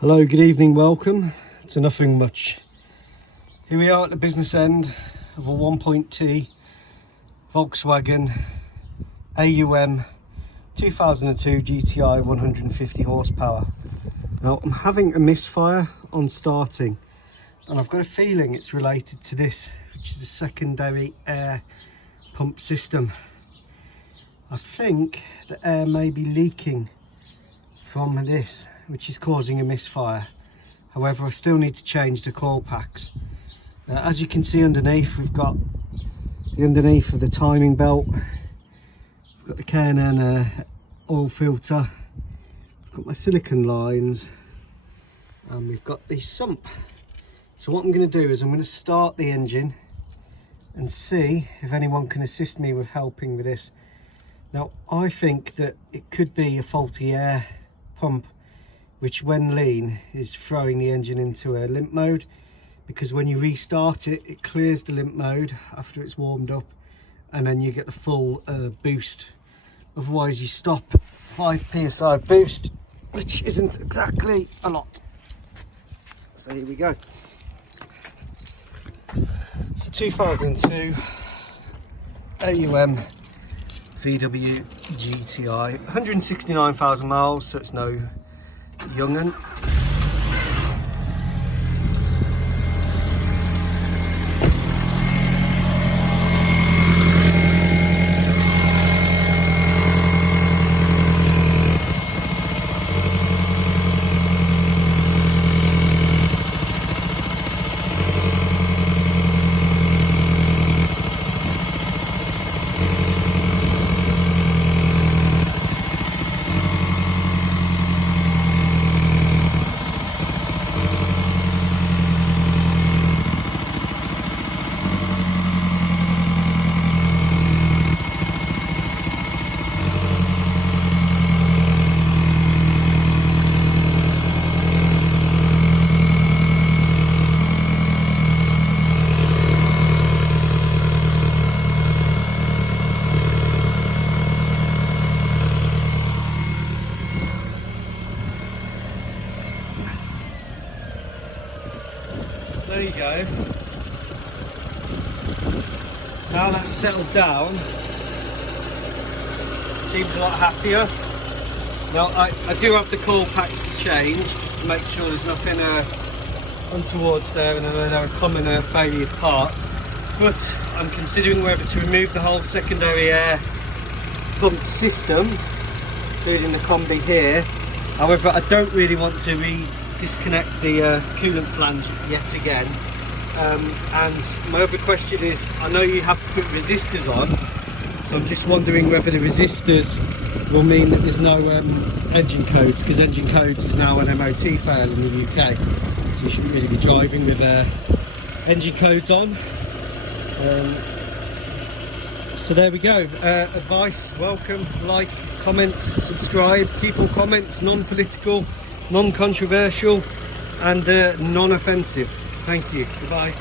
Hello, good evening, welcome to Nothing Much. Here we are at the business end of a 1.T Volkswagen AUM 2002 GTI 150 horsepower. Now I'm having a misfire on starting and I've got a feeling it's related to this, which is the secondary air pump system. I think the air may be leaking from this, which is causing a misfire. However, I still need to change the coil packs. As you can see underneath, we've got the underneath of the timing belt, we've got the K&N oil filter, we've got my silicone lines, and we've got the sump. So what I'm going to do is I'm going to start the engine and see if anyone can assist me with helping with this. Now I think that it could be a faulty air pump, which when lean is throwing the engine into a limp mode, because when you restart it, it clears the limp mode after it's warmed up and then you get the full boost. Otherwise you stop 5 psi boost, which isn't exactly a lot. So here we go. It's a 2002 AUM VW Gti, 169,000 miles, so it's no young'un. There you go. Now that's settled down, seems a lot happier. Now I do have the coil packs to change, just to make sure there's nothing untowards there, and I know they're a common failure part. But I'm considering whether to remove the whole secondary air pump system, including the combi here. However, I don't really want to disconnect the coolant flange yet again, and my other question is, I know you have to put resistors on, so I'm just wondering whether the resistors will mean that there's no engine codes, because engine codes is now an MOT fail in the UK, so you shouldn't really be driving with engine codes on. So there we go. Advice, welcome, like, comment, subscribe, keep all comments non-political, non-controversial and non-offensive. Thank you. Goodbye.